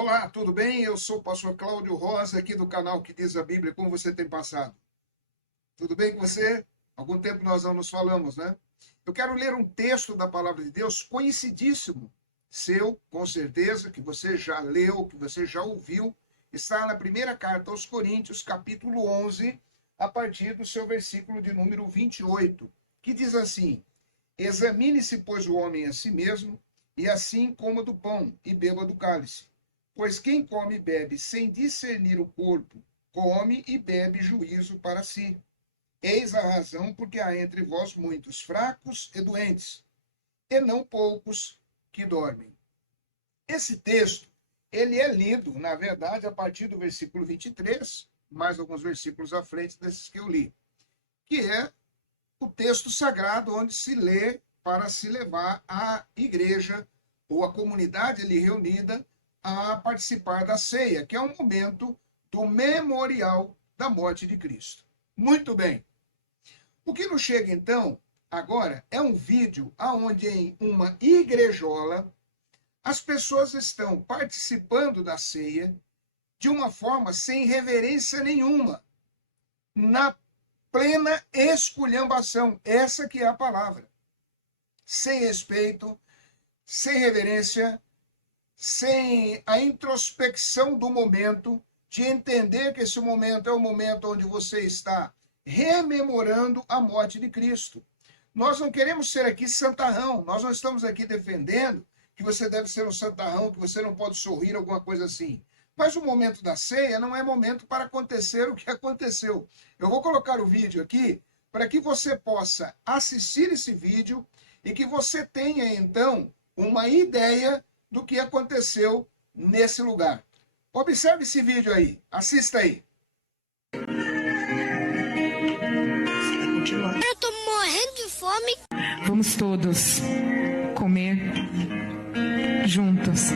Olá, tudo bem? Eu sou o pastor Cláudio Rosa, aqui do canal Que Diz a Bíblia. Como você tem passado? Tudo bem com você? Algum tempo nós não nos falamos, né? Eu quero ler um texto da palavra de Deus conhecidíssimo, seu, com certeza, que você já leu, que você já ouviu. Está na primeira carta aos Coríntios, capítulo 11, a partir do seu versículo de número 28, que diz assim: Examine-se, pois, o homem a si mesmo, e assim coma do pão e beba do cálice. Pois quem come e bebe sem discernir o corpo, come e bebe juízo para si. Eis a razão porque há entre vós muitos fracos e doentes, e não poucos que dormem. Esse texto, ele é lido, na verdade, a partir do versículo 23, mais alguns versículos à frente desses que eu li, que é o texto sagrado onde se lê para se levar a igreja ou a comunidade ali reunida a participar da ceia, que é um momento do memorial da morte de Cristo. Muito bem. O que nos chega, então, agora, é um vídeo onde em uma igrejola as pessoas estão participando da ceia de uma forma sem reverência nenhuma, na plena esculhambação. Essa que é a palavra. Sem respeito, sem reverência, sem a introspecção do momento, de entender que esse momento é o momento onde você está rememorando a morte de Cristo. Nós não queremos ser aqui santarrão, nós não estamos aqui defendendo que você deve ser um santarrão, que você não pode sorrir, alguma coisa assim. Mas o momento da ceia não é momento para acontecer o que aconteceu. Eu vou colocar o vídeo aqui para que você possa assistir esse vídeo e que você tenha, então, uma ideia do que aconteceu nesse lugar. Observe esse vídeo aí, assista aí. Eu tô morrendo de fome. Vamos todos comer juntos.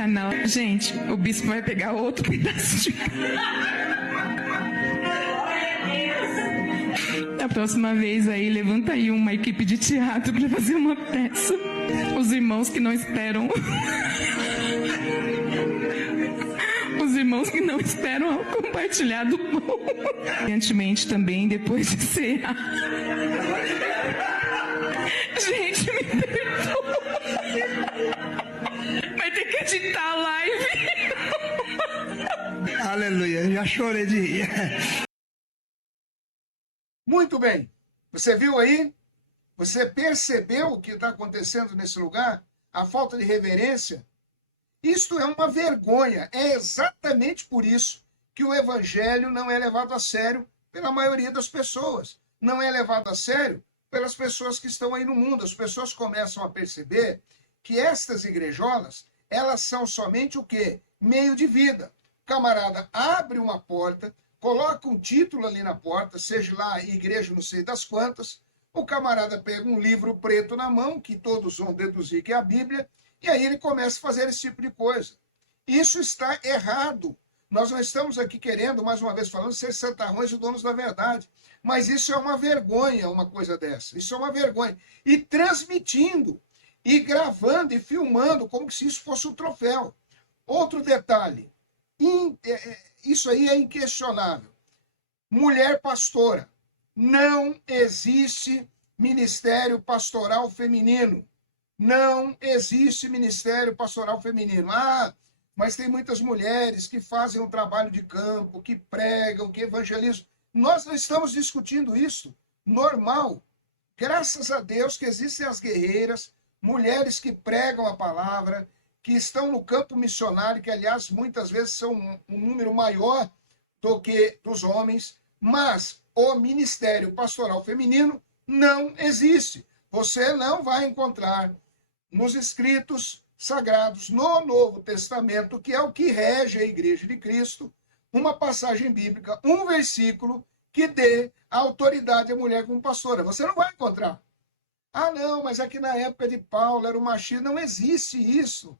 Ah, não, gente, o bispo vai pegar outro pedaço de... Da próxima vez aí, levanta aí uma equipe de teatro para fazer uma peça. Os irmãos que não esperam... Os irmãos que não esperam compartilhar do pão. Evidentemente também, depois de cear. Gente, me perdoa. Vai ter que editar a live. Aleluia, já chorei de rir. Muito bem. Você viu aí? Você percebeu o que está acontecendo nesse lugar? A falta de reverência? Isto é uma vergonha. É exatamente por isso que o evangelho não é levado a sério pela maioria das pessoas. Não é levado a sério pelas pessoas que estão aí no mundo. As pessoas começam a perceber que estas igrejolas, elas são somente o quê? Meio de vida. O camarada abre uma porta, coloca um título ali na porta, seja lá igreja não sei das quantas, o camarada pega um livro preto na mão, que todos vão deduzir que é a Bíblia, e aí ele começa a fazer esse tipo de coisa. Isso está errado. Nós não estamos aqui querendo, mais uma vez falando, ser santarrões e donos da verdade. Mas isso é uma vergonha, uma coisa dessa. Isso é uma vergonha. E transmitindo, e gravando, e filmando, como se isso fosse um troféu. Outro detalhe. Isso aí é inquestionável. Mulher pastora. Não existe ministério pastoral feminino. Não existe ministério pastoral feminino. Ah, mas tem muitas mulheres que fazem um trabalho de campo, que pregam, que evangelizam. Nós não estamos discutindo isso. Normal. Graças a Deus que existem as guerreiras, mulheres que pregam a palavra, que estão no campo missionário, que, aliás, muitas vezes são um número maior do que dos homens, mas o ministério pastoral feminino não existe. Você não vai encontrar nos escritos sagrados, no Novo Testamento, que é o que rege a Igreja de Cristo, uma passagem bíblica, um versículo que dê autoridade à mulher como pastora. Você não vai encontrar. Ah, não, mas aqui na época de Paulo era o machismo. Não existe isso.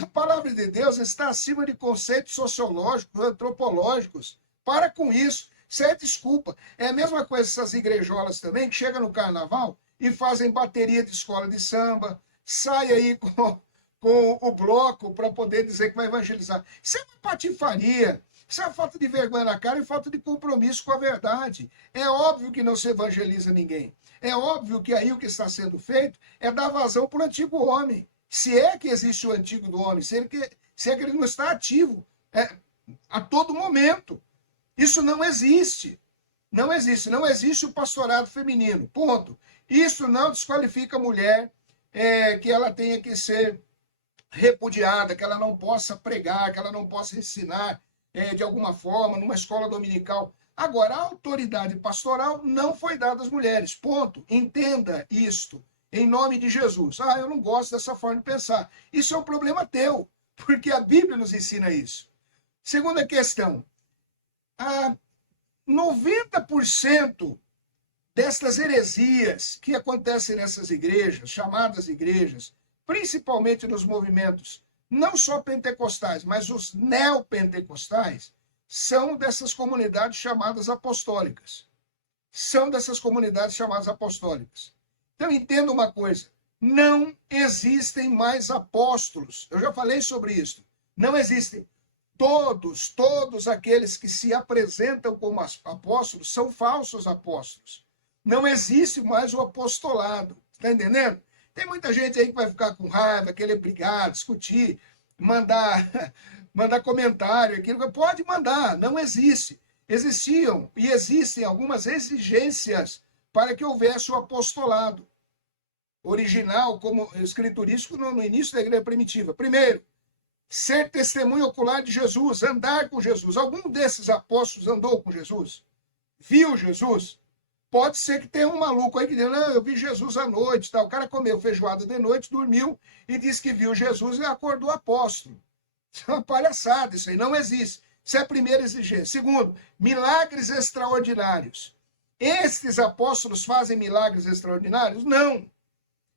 A palavra de Deus está acima de conceitos sociológicos, antropológicos. Para com isso. Isso é desculpa. É a mesma coisa essas igrejolas também, que chega no carnaval e fazem bateria de escola de samba, sai aí com o bloco para poder dizer que vai evangelizar. Isso é uma patifaria, isso é uma falta de vergonha na cara e falta de compromisso com a verdade. É óbvio que não se evangeliza ninguém. É óbvio que aí o que está sendo feito é dar vazão para o antigo homem. Se é que existe o antigo do homem, se é que ele não está ativo a todo momento. Isso não existe. Não existe. Não existe o pastorado feminino. Ponto. Isso não desqualifica a mulher que ela tenha que ser repudiada, que ela não possa pregar, que ela não possa ensinar de alguma forma numa escola dominical. Agora, a autoridade pastoral não foi dada às mulheres. Ponto. Entenda isto. Em nome de Jesus. Ah, eu não gosto dessa forma de pensar. Isso é um problema teu, porque a Bíblia nos ensina isso. Segunda questão. 90% destas heresias que acontecem nessas igrejas, chamadas igrejas, principalmente nos movimentos, não só pentecostais, mas os neopentecostais, são dessas comunidades chamadas apostólicas. São dessas comunidades chamadas apostólicas. Então, entenda uma coisa, não existem mais apóstolos. Eu já falei sobre isso. Não existem. Todos aqueles que se apresentam como apóstolos são falsos apóstolos. Não existe mais o apostolado. Está entendendo? Tem muita gente aí que vai ficar com raiva, querer brigar, discutir, mandar comentário, aquilo. Pode mandar, não existe. Existiam e existem algumas exigências para que houvesse o apostolado original, como escriturístico, no início da igreja primitiva. Primeiro, ser testemunho ocular de Jesus, andar com Jesus. Algum desses apóstolos andou com Jesus? Viu Jesus? Pode ser que tenha um maluco aí que diz, não, eu vi Jesus à noite. Tá? O cara comeu feijoada de noite, dormiu e disse que viu Jesus e acordou apóstolo. Isso é uma palhaçada, isso aí não existe. Isso é a primeira exigência. Segundo, milagres extraordinários. Estes apóstolos fazem milagres extraordinários? Não.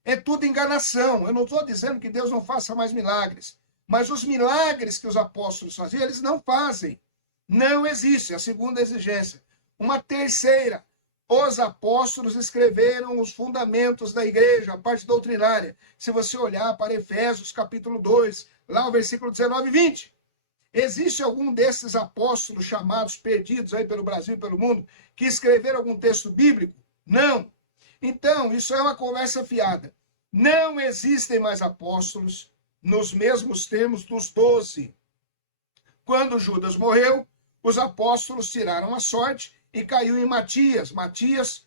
É tudo enganação. Eu não estou dizendo que Deus não faça mais milagres. Mas os milagres que os apóstolos faziam, eles não fazem. Não existe. A segunda exigência. Uma terceira. Os apóstolos escreveram os fundamentos da igreja, a parte doutrinária. Se você olhar para Efésios capítulo 2, lá o versículo 19 e 20. Existe algum desses apóstolos chamados perdidos aí pelo Brasil e pelo mundo que escreveram algum texto bíblico? Não. Então, isso é uma conversa fiada. Não existem mais apóstolos nos mesmos termos dos 12. Quando Judas morreu, os apóstolos tiraram a sorte e caiu em Matias. Matias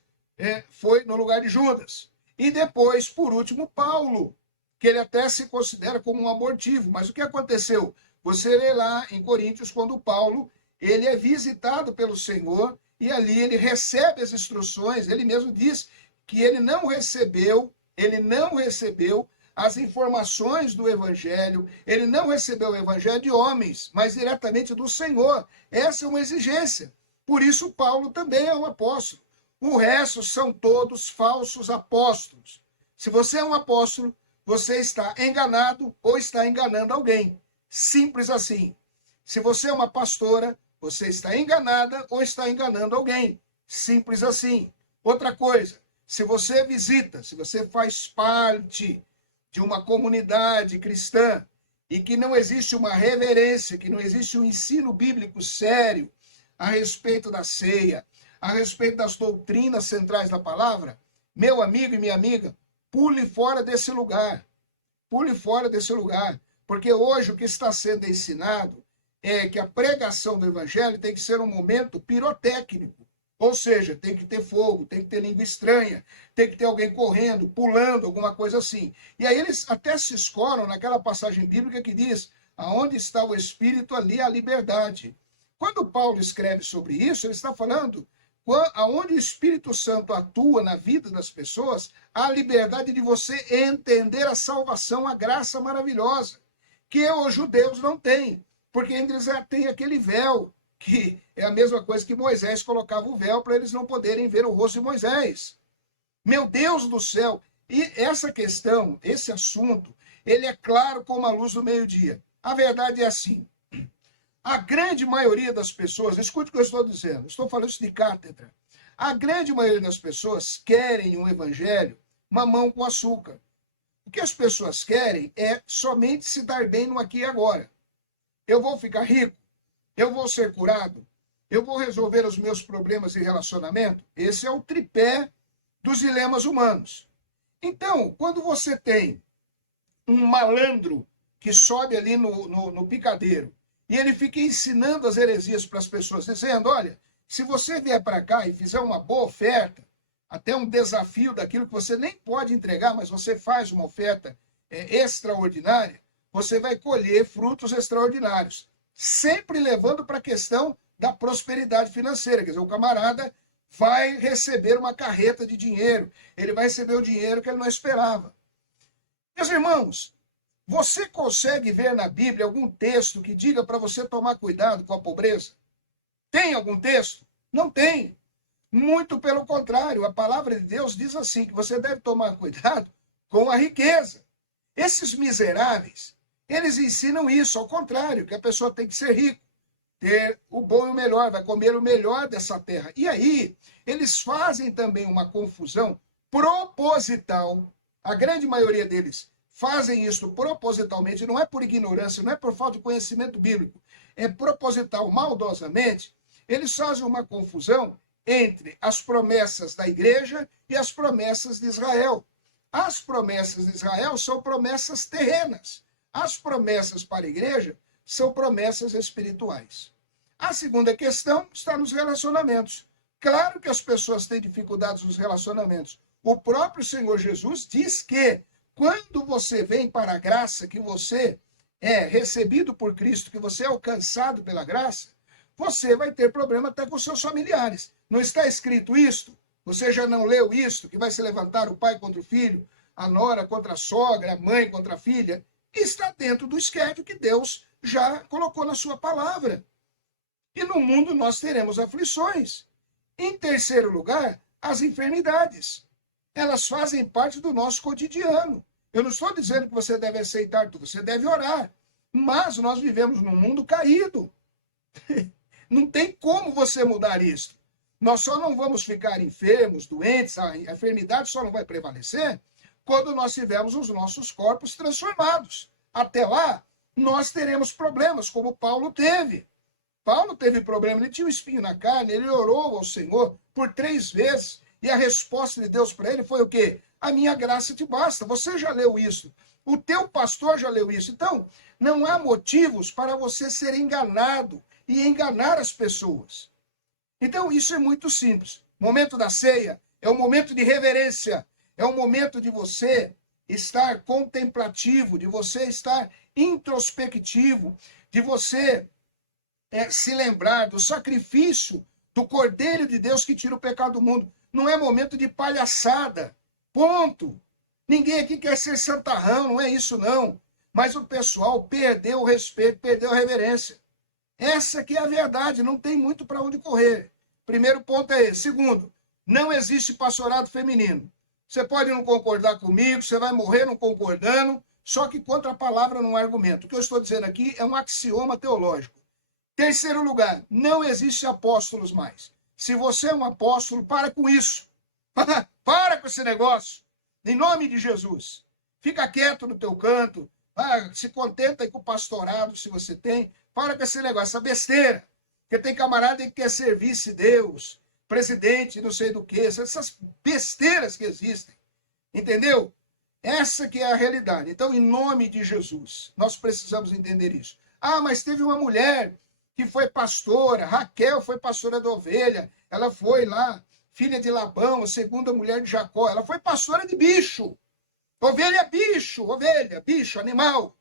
foi no lugar de Judas. E depois, por último, Paulo, que ele até se considera como um abortivo. Mas o que aconteceu? Você lê lá em Coríntios, quando Paulo ele é visitado pelo Senhor e ali ele recebe as instruções. Ele mesmo diz que ele não recebeu as informações do Evangelho, ele não recebeu o Evangelho de homens, mas diretamente do Senhor. Essa é uma exigência. Por isso, Paulo também é um apóstolo. O resto são todos falsos apóstolos. Se você é um apóstolo, você está enganado ou está enganando alguém. Simples assim. Se você é uma pastora, você está enganada ou está enganando alguém. Simples assim. Outra coisa, se você visita, se você faz parte de uma comunidade cristã e que não existe uma reverência, que não existe um ensino bíblico sério a respeito da ceia, a respeito das doutrinas centrais da palavra, meu amigo e minha amiga, pule fora desse lugar. Pule fora desse lugar. Porque hoje o que está sendo ensinado é que a pregação do evangelho tem que ser um momento pirotécnico. Ou seja, tem que ter fogo, tem que ter língua estranha, tem que ter alguém correndo, pulando, alguma coisa assim. E aí eles até se escoram naquela passagem bíblica que diz, aonde está o Espírito, ali a liberdade. Quando Paulo escreve sobre isso, ele está falando, aonde o Espírito Santo atua na vida das pessoas, há a liberdade de você entender a salvação, a graça maravilhosa, que os judeus não têm, porque eles já têm aquele véu, que é a mesma coisa que Moisés colocava o véu para eles não poderem ver o rosto de Moisés. Meu Deus do céu! E essa questão, esse assunto, ele é claro como a luz do meio-dia. A verdade é assim, a grande maioria das pessoas, escute o que eu estou dizendo, estou falando isso de cátedra, a grande maioria das pessoas querem um evangelho mamão com açúcar. O que as pessoas querem é somente se dar bem no aqui e agora. Eu vou ficar rico? Eu vou ser curado? Eu vou resolver os meus problemas de relacionamento? Esse é o tripé dos dilemas humanos. Então, quando você tem um malandro que sobe ali no picadeiro e ele fica ensinando as heresias para as pessoas, dizendo, olha, se você vier para cá e fizer uma boa oferta, até um desafio daquilo que você nem pode entregar, mas você faz uma oferta extraordinária, você vai colher frutos extraordinários. Sempre levando para a questão da prosperidade financeira. Quer dizer, o camarada vai receber uma carreta de dinheiro. Ele vai receber o dinheiro que ele não esperava. Meus irmãos, você consegue ver na Bíblia algum texto que diga para você tomar cuidado com a pobreza? Tem algum texto? Não tem. Muito pelo contrário, a palavra de Deus diz assim, que você deve tomar cuidado com a riqueza. Esses miseráveis, eles ensinam isso, ao contrário, que a pessoa tem que ser rico, ter o bom e o melhor, vai comer o melhor dessa terra. E aí, eles fazem também uma confusão proposital. A grande maioria deles fazem isso propositalmente, não é por ignorância, não é por falta de conhecimento bíblico, é proposital, maldosamente. Eles fazem uma confusão entre as promessas da igreja e as promessas de Israel. As promessas de Israel são promessas terrenas. As promessas para a igreja são promessas espirituais. A segunda questão está nos relacionamentos. Claro que as pessoas têm dificuldades nos relacionamentos. O próprio Senhor Jesus diz que quando você vem para a graça, que você é recebido por Cristo, que você é alcançado pela graça, você vai ter problema até com seus familiares. Não está escrito isto? Você já não leu isto? Que vai se levantar o pai contra o filho, a nora contra a sogra, a mãe contra a filha? Está dentro do esquema que Deus já colocou na sua palavra. E no mundo nós teremos aflições. Em terceiro lugar, as enfermidades. Elas fazem parte do nosso cotidiano. Eu não estou dizendo que você deve aceitar tudo, você deve orar. Mas nós vivemos num mundo caído. Não tem como você mudar isso. Nós só não vamos ficar enfermos, doentes, a enfermidade só não vai prevalecer quando nós tivermos os nossos corpos transformados. Até lá, nós teremos problemas, como Paulo teve. Paulo teve problema, ele tinha um espinho na carne, ele orou ao Senhor por 3 vezes, e a resposta de Deus para ele foi o quê? A minha graça te basta. Você já leu isso. O teu pastor já leu isso. Então, não há motivos para você ser enganado e enganar as pessoas. Então, isso é muito simples. O momento da ceia é um momento de reverência, é um momento de você estar contemplativo, de você estar introspectivo, de você se lembrar do sacrifício do Cordeiro de Deus que tira o pecado do mundo. Não é momento de palhaçada. Ponto. Ninguém aqui quer ser santarrão, não é isso não. Mas o pessoal perdeu o respeito, perdeu a reverência. Essa que é a verdade, não tem muito para onde correr. Primeiro ponto é esse. Segundo, não existe pastorado feminino. Você pode não concordar comigo, você vai morrer não concordando, só que contra a palavra não há argumento. O que eu estou dizendo aqui é um axioma teológico. Terceiro lugar, não existe apóstolos mais. Se você é um apóstolo, para com isso. Para com esse negócio. Em nome de Jesus. Fica quieto no teu canto. Se contenta aí com o pastorado, se você tem. Para com esse negócio, essa besteira. Porque tem camarada que quer ser vice-deus, presidente, não sei do que. Essas besteiras que existem. Entendeu? Essa que é a realidade. Então, em nome de Jesus, nós precisamos entender isso. Mas teve uma mulher que foi pastora, Raquel foi pastora da ovelha, ela foi lá, filha de Labão, a segunda mulher de Jacó, ela foi pastora de bicho. Ovelha é bicho, ovelha, bicho, animal.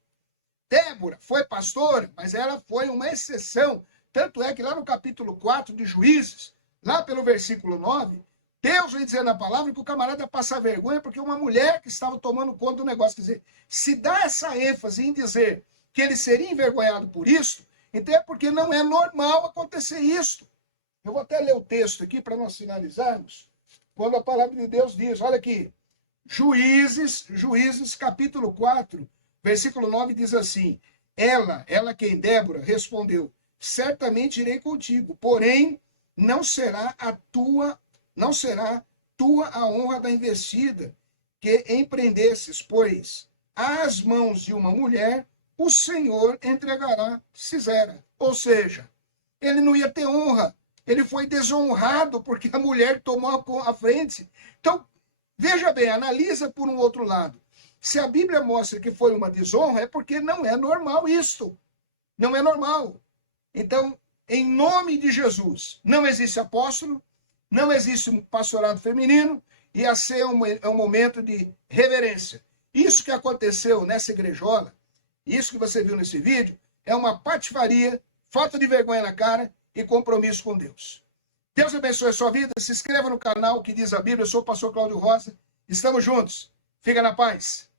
Débora foi pastora, mas ela foi uma exceção. Tanto é que lá no capítulo 4 de Juízes, lá pelo versículo 9, Deus vem dizer na palavra que o camarada passa vergonha porque uma mulher que estava tomando conta do negócio. Quer dizer, se dá essa ênfase em dizer que ele seria envergonhado por isso, então é porque não é normal acontecer isso. Eu vou até ler o texto aqui para nós finalizarmos, quando a palavra de Deus diz, olha aqui, Juízes capítulo 4, versículo 9 diz assim, ela quem Débora, respondeu, certamente irei contigo, porém não será tua a honra da investida que empreendesses, pois às mãos de uma mulher o Senhor entregará Sisera. Ou seja, ele não ia ter honra, ele foi desonrado porque a mulher tomou a frente. Então, veja bem, analisa por um outro lado. Se a Bíblia mostra que foi uma desonra, é porque não é normal isto. Não é normal. Então, em nome de Jesus, não existe apóstolo, não existe um pastorado feminino, e a ser um momento de reverência. Isso que aconteceu nessa igrejola, isso que você viu nesse vídeo, é uma patifaria, falta de vergonha na cara e compromisso com Deus. Deus abençoe a sua vida. Se inscreva no canal que diz a Bíblia. Eu sou o pastor Cláudio Rosa. Estamos juntos. Fica na paz.